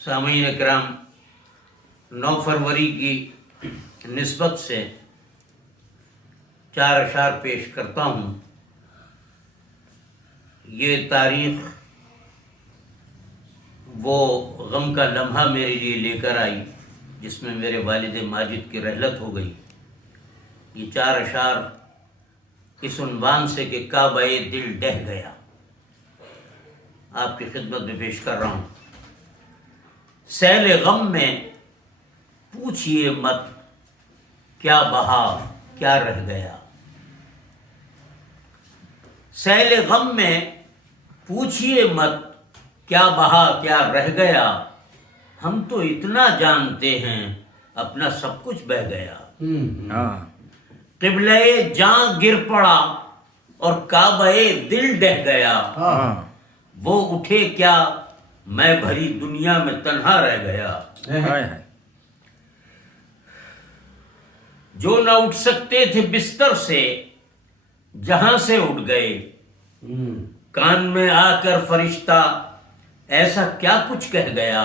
سامعین اکرام، 9 فروری کی نسبت سے 4 اشعار پیش کرتا ہوں۔ یہ تاریخ وہ غم کا لمحہ میرے لیے لے کر آئی جس میں میرے والد ماجد کی رحلت ہو گئی۔ یہ 4 اشعار اس عنوان سے کہ کعبہ دل ڈہ گیا آپ کی خدمت میں پیش کر رہا ہوں۔ سیل غم میں پوچھئے مت کیا بہا کیا رہ گیا، سیل غم میں پوچھئے مت کیا بہا کیا رہ گیا، ہم تو اتنا جانتے ہیں اپنا سب کچھ بہہ گیا۔ قبلہ جاں گر پڑا اور کعبہ دل ڈہ گیا، وہ اٹھے کیا میں بھری دنیا میں تنہا رہ گیا۔ جو نہ اٹھ سکتے تھے بستر سے جہاں سے اٹھ گئے، کان میں آ کر فرشتہ ایسا کیا کچھ کہہ گیا،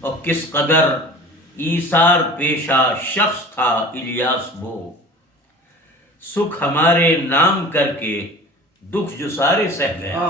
اور کس قدر ایثار پیشہ شخص تھا الیاس وہ، سکھ ہمارے نام کر کے دکھ جو سارے سہ گیا۔